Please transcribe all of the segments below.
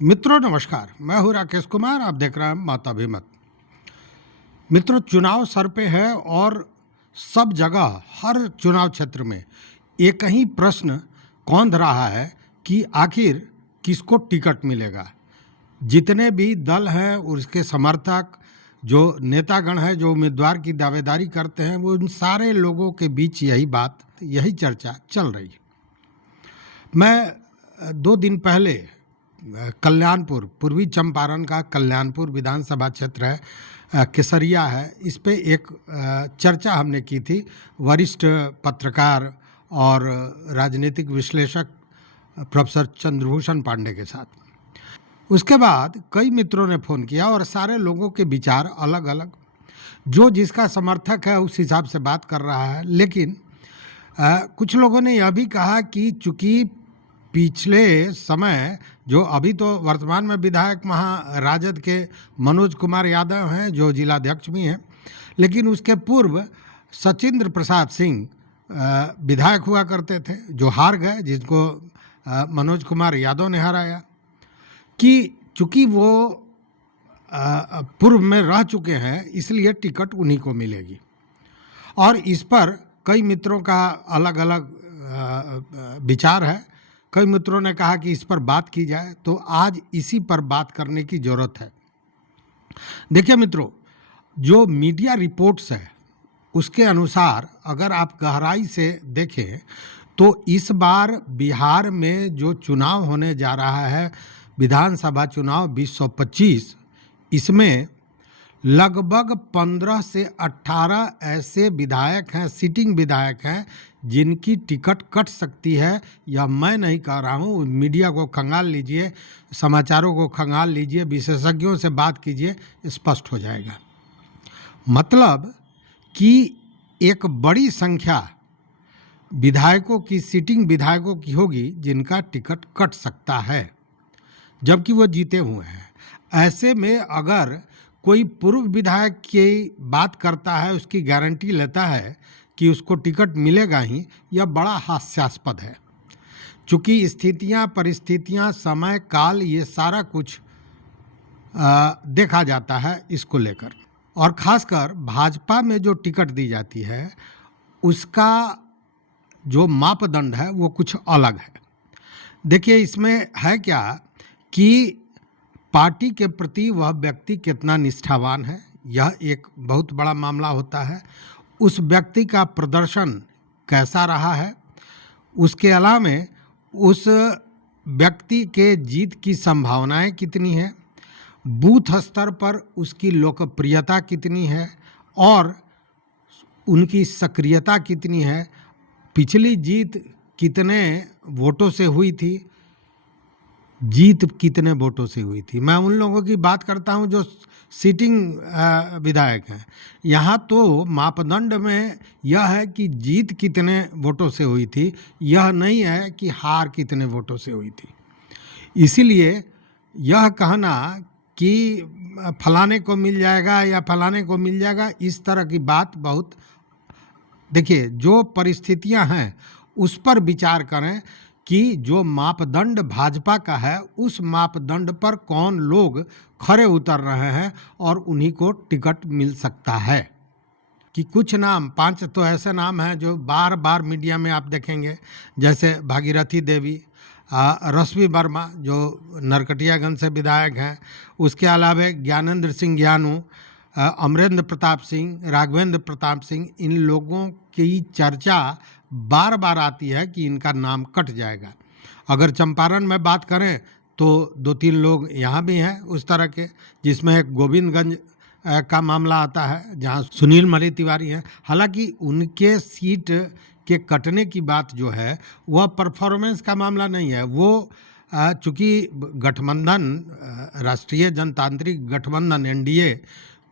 मित्रों नमस्कार, मैं हूं राकेश कुमार। आप देख रहे हैं माता भीमत। मित्रों, चुनाव सर पे है और सब जगह हर चुनाव क्षेत्र में एक ही प्रश्न कौंध रहा है कि आखिर किसको टिकट मिलेगा। जितने भी दल हैं उसके समर्थक, जो नेतागण हैं, जो उम्मीदवार की दावेदारी करते हैं, वो उन सारे लोगों के बीच यही चर्चा चल रही है। मैं 2 दिन पहले कल्याणपुर, पूर्वी चंपारण का कल्याणपुर विधानसभा क्षेत्र है, केसरिया है, इस पे एक चर्चा हमने की थी वरिष्ठ पत्रकार और राजनीतिक विश्लेषक प्रोफेसर चंद्रभूषण पांडे के साथ। उसके बाद कई मित्रों ने फ़ोन किया और सारे लोगों के विचार अलग अलग, जो जिसका समर्थक है उस हिसाब से बात कर रहा है। लेकिन कुछ लोगों ने यह भी कहा कि चूंकि पिछले समय, जो अभी तो वर्तमान में विधायक महाराजद के मनोज कुमार यादव हैं, जो जिलाध्यक्ष भी हैं, लेकिन उसके पूर्व सचिंद्र प्रसाद सिंह विधायक हुआ करते थे, जो हार गए, जिनको मनोज कुमार यादव ने हराया, कि चूंकि वो पूर्व में रह चुके हैं इसलिए टिकट उन्हीं को मिलेगी। और इस पर कई मित्रों का अलग अलग विचार है। कई मित्रों ने कहा कि इस पर बात की जाए, तो आज इसी पर बात करने की ज़रूरत है। देखिए मित्रों, जो मीडिया रिपोर्ट्स है उसके अनुसार अगर आप गहराई से देखें तो इस बार बिहार में जो चुनाव होने जा रहा है, विधानसभा चुनाव 2025, इसमें लगभग 15 से 18 ऐसे विधायक हैं, सिटिंग विधायक हैं, जिनकी टिकट कट सकती है। यह मैं नहीं कह रहा हूँ, मीडिया को खंगाल लीजिए, समाचारों को खंगाल लीजिए, विशेषज्ञों से बात कीजिए, स्पष्ट हो जाएगा। मतलब कि एक बड़ी संख्या विधायकों की, सिटिंग विधायकों की होगी जिनका टिकट कट सकता है, जबकि वो जीते हुए हैं। ऐसे में अगर कोई पूर्व विधायक की बात करता है, उसकी गारंटी लेता है कि उसको टिकट मिलेगा ही, यह बड़ा हास्यास्पद है। चूँकि स्थितियां, परिस्थितियां, समय, काल, ये सारा कुछ देखा जाता है इसको लेकर। और ख़ासकर भाजपा में जो टिकट दी जाती है उसका जो मापदंड है वो कुछ अलग है। देखिए, इसमें है क्या कि पार्टी के प्रति वह व्यक्ति कितना निष्ठावान है, यह एक बहुत बड़ा मामला होता है। उस व्यक्ति का प्रदर्शन कैसा रहा है, उसके अलावा उस व्यक्ति के जीत की संभावनाएं कितनी हैं, बूथ स्तर पर उसकी लोकप्रियता कितनी है और उनकी सक्रियता कितनी है, पिछली जीत कितने वोटों से हुई थी, जीत कितने वोटों से हुई थी। मैं उन लोगों की बात करता हूं जो सिटिंग विधायक हैं। यहाँ तो मापदंड में यह है कि जीत कितने वोटों से हुई थी, यह नहीं है कि हार कितने वोटों से हुई थी। इसीलिए यह कहना कि फलाने को मिल जाएगा या फलाने को मिल जाएगा, इस तरह की बात बहुत, देखिए, जो परिस्थितियां हैं उस पर विचार करें कि जो मापदंड भाजपा का है उस मापदंड पर कौन लोग खरे उतर रहे हैं और उन्हीं को टिकट मिल सकता है। कि कुछ नाम, 5 तो ऐसे नाम हैं जो बार बार मीडिया में आप देखेंगे, जैसे भागीरथी देवी, रश्मि वर्मा जो नरकटियागंज से विधायक हैं, उसके अलावा ज्ञानेंद्र सिंह ज्ञानू, अमरेंद्र प्रताप सिंह, राघवेंद्र प्रताप सिंह, इन लोगों की चर्चा बार बार आती है कि इनका नाम कट जाएगा। अगर चंपारण में बात करें तो 2-3 लोग यहाँ भी हैं उस तरह के, जिसमें एक गोविंदगंज का मामला आता है जहाँ सुनील मरी तिवारी हैं। हालांकि उनके सीट के कटने की बात जो है वह परफॉर्मेंस का मामला नहीं है। वो चूँकि गठबंधन, राष्ट्रीय जनतांत्रिक गठबंधन एनडीए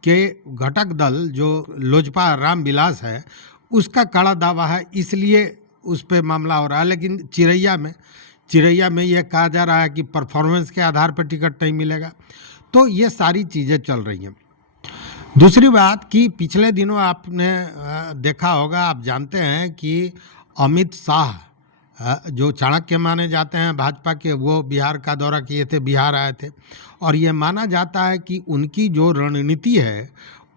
के घटक दल जो लोजपा रामविलास है, उसका कड़ा दावा है, इसलिए उस पर मामला हो रहा है। लेकिन चिरैया में यह कहा जा रहा है कि परफॉर्मेंस के आधार पर टिकट नहीं मिलेगा। तो ये सारी चीज़ें चल रही हैं। दूसरी बात कि पिछले दिनों आपने देखा होगा, आप जानते हैं कि अमित शाह जो चाणक्य माने जाते हैं भाजपा के, वो बिहार का दौरा किए थे, बिहार आए थे। और ये माना जाता है कि उनकी जो रणनीति है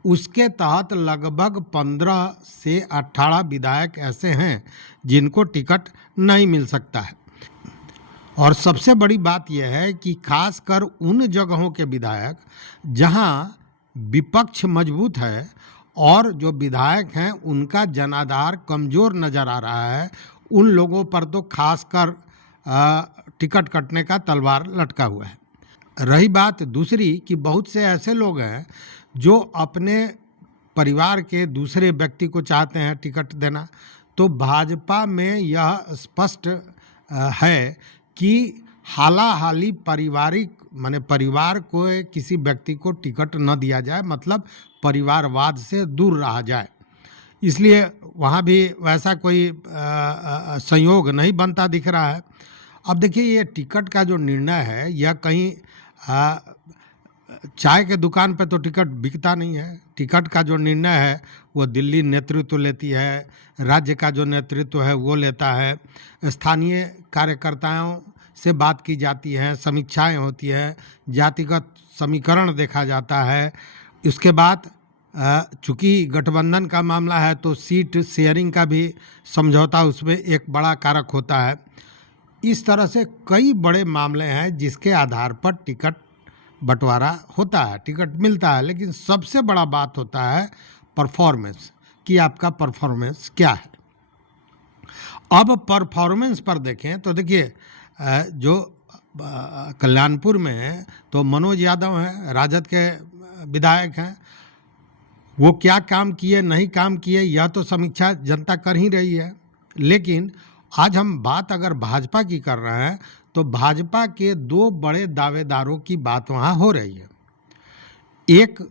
उसके तहत लगभग 15 से 18 विधायक ऐसे हैं जिनको टिकट नहीं मिल सकता है। और सबसे बड़ी बात यह है कि खासकर उन जगहों के विधायक जहां विपक्ष मजबूत है और जो विधायक हैं उनका जनाधार कमज़ोर नज़र आ रहा है, उन लोगों पर तो खासकर टिकट कटने का तलवार लटका हुआ है। रही बात दूसरी कि बहुत से ऐसे लोग हैं जो अपने परिवार के दूसरे व्यक्ति को चाहते हैं टिकट देना, तो भाजपा में यह स्पष्ट है कि हालाहाली पारिवारिक माने परिवार को किसी व्यक्ति को टिकट न दिया जाए, मतलब परिवारवाद से दूर रहा जाए। इसलिए वहाँ भी वैसा कोई संयोग नहीं बनता दिख रहा है। अब देखिए, ये टिकट का जो निर्णय है यह कहीं चाय के दुकान पे तो टिकट बिकता नहीं है। टिकट का जो निर्णय है वो दिल्ली नेतृत्व लेती है, राज्य का जो नेतृत्व है वो लेता है, स्थानीय कार्यकर्ताओं से बात की जाती है, समीक्षाएं होती है, जातिगत समीकरण देखा जाता है। उसके बाद चूँकि गठबंधन का मामला है तो सीट शेयरिंग का भी समझौता उसमें एक बड़ा कारक होता है। इस तरह से कई बड़े मामले हैं जिसके आधार पर टिकट बंटवारा होता है, टिकट मिलता है। लेकिन सबसे बड़ा बात होता है परफॉर्मेंस, कि आपका परफॉर्मेंस क्या है। अब परफॉर्मेंस पर देखें तो देखिए, जो कल्याणपुर में है तो मनोज यादव हैं, राजद के विधायक हैं। वो क्या काम किए नहीं काम किए यह तो समीक्षा जनता कर ही रही है। लेकिन आज हम बात अगर भाजपा की कर रहे हैं तो भाजपा के दो बड़े दावेदारों की बात वहाँ हो रही है। एक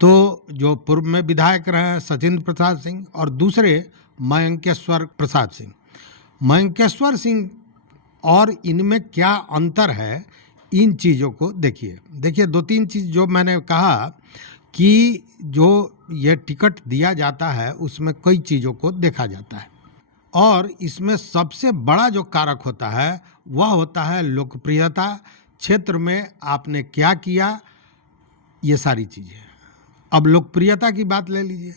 तो जो पूर्व में विधायक रहे हैं सचिंद्र प्रसाद सिंह, और दूसरे मयंकेश्वर प्रसाद सिंह। मयंकेश्वर सिंह और इनमें क्या अंतर है, इन चीज़ों को देखिए 2-3 चीज़ जो मैंने कहा कि जो ये टिकट दिया जाता है उसमें कई चीज़ों को देखा जाता है, और इसमें सबसे बड़ा जो कारक होता है वह होता है लोकप्रियता। क्षेत्र में आपने क्या किया, ये सारी चीज़ें। अब लोकप्रियता की बात ले लीजिए,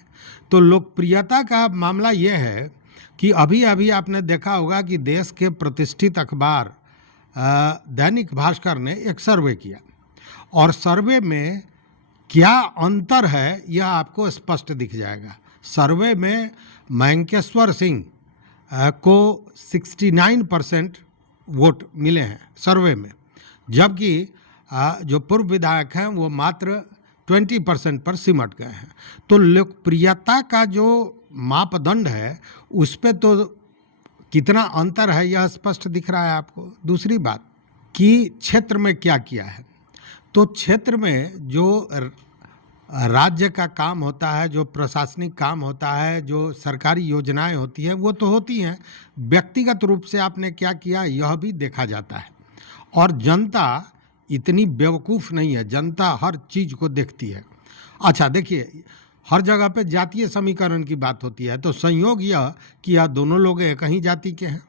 तो लोकप्रियता का मामला ये है कि अभी अभी आपने देखा होगा कि देश के प्रतिष्ठित अखबार दैनिक भास्कर ने एक सर्वे किया, और सर्वे में क्या अंतर है यह आपको स्पष्ट दिख जाएगा। सर्वे में मयंकेश्वर सिंह को 69% वोट मिले हैं सर्वे में, जबकि जो पूर्व विधायक हैं वो मात्र 20% पर सिमट गए हैं। तो लोकप्रियता का जो मापदंड है उस पे तो कितना अंतर है यह स्पष्ट दिख रहा है आपको। दूसरी बात कि क्षेत्र में क्या किया है, तो क्षेत्र में जो राज्य का काम होता है, जो प्रशासनिक काम होता है, जो सरकारी योजनाएं होती हैं वो तो होती हैं, व्यक्तिगत रूप से आपने क्या किया यह भी देखा जाता है। और जनता इतनी बेवकूफ़ नहीं है, जनता हर चीज़ को देखती है। अच्छा देखिए, हर जगह पे जातीय समीकरण की बात होती है, तो संयोग यह कि यह दोनों लोग एक ही जाति के हैं।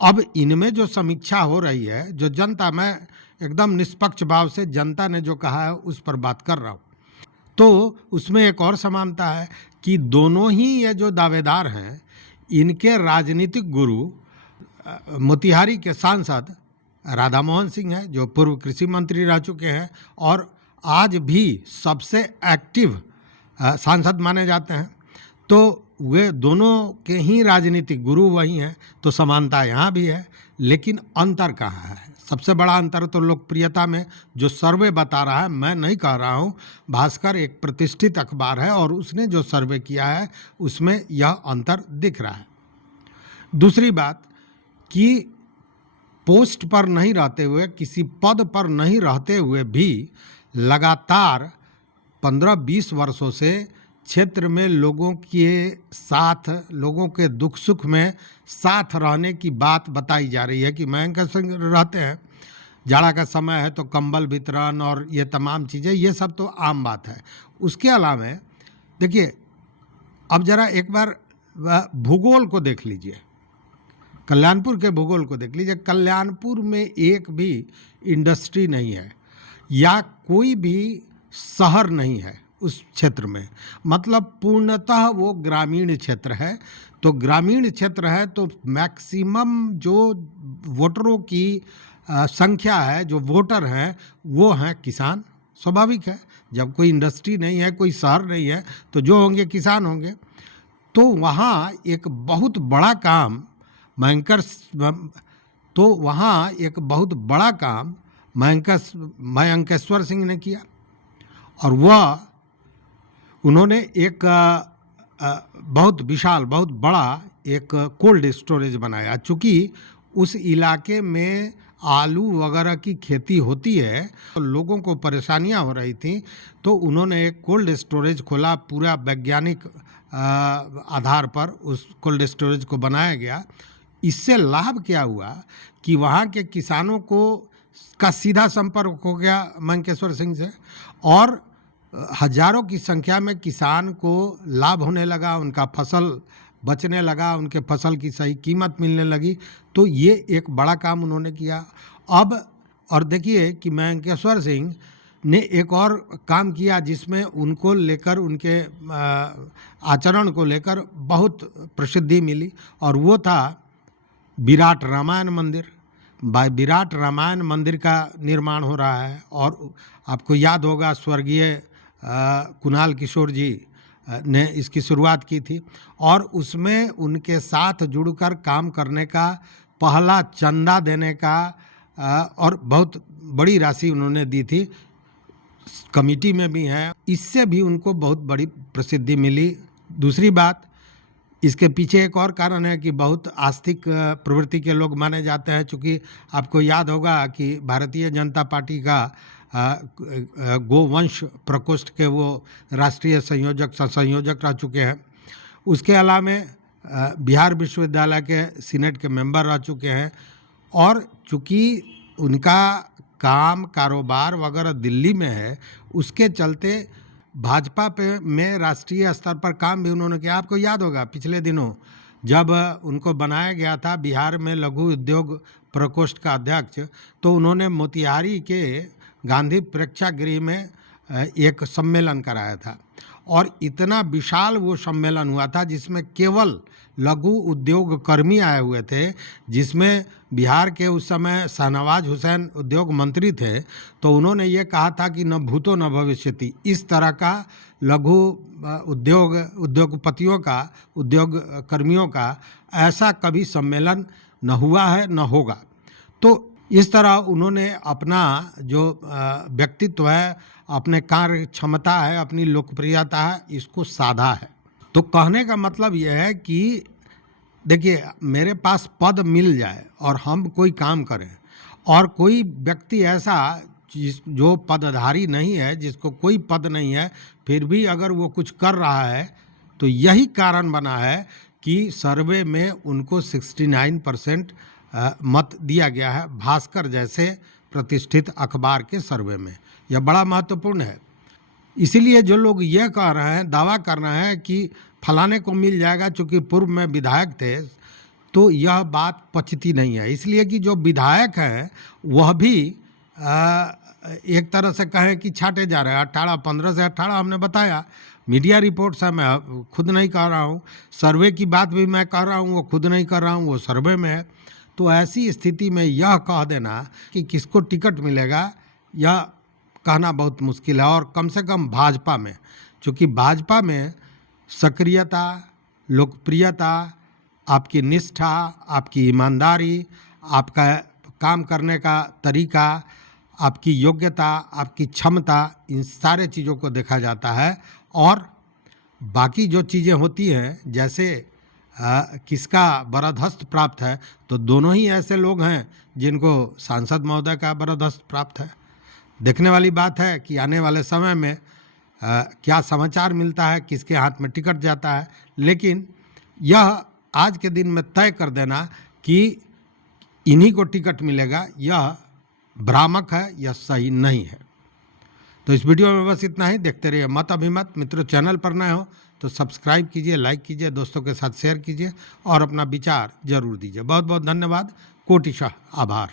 अब इनमें जो समीक्षा हो रही है, जो जनता, मैं एकदम निष्पक्ष भाव से जनता ने जो कहा है उस पर बात कर रहा हूँ, तो उसमें एक और समानता है कि दोनों ही ये जो दावेदार हैं इनके राजनीतिक गुरु मोतिहारी के सांसद राधा मोहन सिंह हैं, जो पूर्व कृषि मंत्री रह चुके हैं और आज भी सबसे एक्टिव सांसद माने जाते हैं। तो वे दोनों के ही राजनीतिक गुरु वही हैं, तो समानता यहाँ भी है। लेकिन अंतर कहाँ है? सबसे बड़ा अंतर तो लोकप्रियता में, जो सर्वे बता रहा है, मैं नहीं कह रहा हूँ, भास्कर एक प्रतिष्ठित अखबार है और उसने जो सर्वे किया है उसमें यह अंतर दिख रहा है। दूसरी बात कि पोस्ट पर नहीं रहते हुए, किसी पद पर नहीं रहते हुए भी लगातार 15-20 वर्षों से क्षेत्र में लोगों के साथ, लोगों के दुख सुख में साथ रहने की बात बताई जा रही है कि मयंकेश्वर सिंह रहते हैं, जाड़ा का समय है तो कंबल वितरण और ये तमाम चीज़ें, ये सब तो आम बात है। उसके अलावा देखिए, अब जरा एक बार भूगोल को देख लीजिए। कल्याणपुर के भूगोल को देख लीजिए, कल्याणपुर में एक भी इंडस्ट्री नहीं है या कोई भी शहर नहीं है उस क्षेत्र में, मतलब पूर्णतः वो ग्रामीण क्षेत्र है। तो ग्रामीण क्षेत्र है तो मैक्सिमम जो वोटरों की संख्या है, जो वोटर हैं वो हैं किसान। स्वाभाविक है, जब कोई इंडस्ट्री नहीं है, कोई शहर नहीं है, तो जो होंगे किसान होंगे। तो वहाँ एक बहुत बड़ा काम मयंकेश्वर सिंह ने किया, और वह उन्होंने एक बहुत विशाल, बहुत बड़ा एक कोल्ड स्टोरेज बनाया। चूँकि उस इलाके में आलू वगैरह की खेती होती है तो लोगों को परेशानियां हो रही थी, तो उन्होंने एक कोल्ड स्टोरेज खोला। पूरा वैज्ञानिक आधार पर उस कोल्ड स्टोरेज को बनाया गया। इससे लाभ क्या हुआ कि वहाँ के किसानों का सीधा संपर्क हो गया मयंकेश्वर सिंह से, और हजारों की संख्या में किसान को लाभ होने लगा, उनका फसल बचने लगा, उनके फसल की सही कीमत मिलने लगी। तो ये एक बड़ा काम उन्होंने किया। अब और देखिए कि मयंकेश्वर सिंह ने एक और काम किया जिसमें उनको लेकर, उनके आचरण को लेकर बहुत प्रसिद्धि मिली, और वो था विराट रामायण मंदिर। विराट रामायण मंदिर का निर्माण हो रहा है, और आपको याद होगा स्वर्गीय कुणाल किशोर जी ने इसकी शुरुआत की थी, और उसमें उनके साथ जुड़कर काम करने का, पहला चंदा देने का, और बहुत बड़ी राशि उन्होंने दी थी, कमेटी में भी हैं। इससे भी उनको बहुत बड़ी प्रसिद्धि मिली। दूसरी बात, इसके पीछे एक और कारण है कि बहुत आस्तिक प्रवृत्ति के लोग माने जाते हैं। चूँकि आपको याद होगा कि भारतीय जनता पार्टी का गोवंश प्रकोष्ठ के वो राष्ट्रीय संयोजक रह चुके हैं। उसके अलावा बिहार विश्वविद्यालय के सीनेट के मेंबर रह चुके हैं, और चूँकि उनका काम कारोबार वगैरह दिल्ली में है, उसके चलते भाजपा में राष्ट्रीय स्तर पर काम भी उन्होंने किया। आपको याद होगा पिछले दिनों जब उनको बनाया गया था बिहार में लघु उद्योग प्रकोष्ठ का अध्यक्ष, तो उन्होंने मोतिहारी के गांधी प्रेक्षागृह में एक सम्मेलन कराया था, और इतना विशाल वो सम्मेलन हुआ था जिसमें केवल लघु उद्योग कर्मी आए हुए थे, जिसमें बिहार के उस समय शाहनवाज हुसैन उद्योग मंत्री थे। तो उन्होंने ये कहा था कि न भूतो न भविष्यति, इस तरह का लघु उद्योगपतियों का, उद्योग कर्मियों का ऐसा कभी सम्मेलन न हुआ है न होगा। तो इस तरह उन्होंने अपना जो व्यक्तित्व है, अपने कार्य क्षमता है, अपनी लोकप्रियता है, इसको साधा है। तो कहने का मतलब यह है कि देखिए, मेरे पास पद मिल जाए और हम कोई काम करें, और कोई व्यक्ति ऐसा जो पदधारी नहीं है, जिसको कोई पद नहीं है, फिर भी अगर वो कुछ कर रहा है, तो यही कारण बना है कि सर्वे में उनको 69% मत दिया गया है, भास्कर जैसे प्रतिष्ठित अखबार के सर्वे में। यह बड़ा महत्वपूर्ण है। इसीलिए जो लोग ये कह रहे हैं, दावा कर रहे हैं कि फलाने को मिल जाएगा चूँकि पूर्व में विधायक थे, तो यह बात पचती नहीं है। इसलिए कि जो विधायक हैं वह भी एक तरह से कहें कि छाटे जा रहे हैं। 15 से 18 हमने बताया, मीडिया रिपोर्ट्स है, मैं खुद नहीं कह रहा हूँ। सर्वे की बात भी मैं कह रहा हूँ, वो खुद नहीं कर रहा हूँ, वो सर्वे में है। तो ऐसी स्थिति में यह कह देना कि किसको टिकट मिलेगा, यह कहना बहुत मुश्किल है। और कम से कम भाजपा में, चूँकि भाजपा में सक्रियता, लोकप्रियता, आपकी निष्ठा, आपकी ईमानदारी, आपका काम करने का तरीका, आपकी योग्यता, आपकी क्षमता, इन सारे चीज़ों को देखा जाता है। और बाकी जो चीज़ें होती हैं, जैसे किसका बरदहस्त प्राप्त है, तो दोनों ही ऐसे लोग हैं जिनको सांसद महोदय का बरदहस्त प्राप्त है। देखने वाली बात है कि आने वाले समय में क्या समाचार मिलता है, किसके हाथ में टिकट जाता है। लेकिन यह आज के दिन में तय कर देना कि इन्हीं को टिकट मिलेगा, यह भ्रामक है, यह सही नहीं है। तो इस वीडियो में बस इतना ही। देखते रहिए मत अभिमत। मित्रों, चैनल पर नए हो तो सब्सक्राइब कीजिए, लाइक कीजिए, दोस्तों के साथ शेयर कीजिए और अपना विचार जरूर दीजिए। बहुत बहुत धन्यवाद, कोटिशः आभार।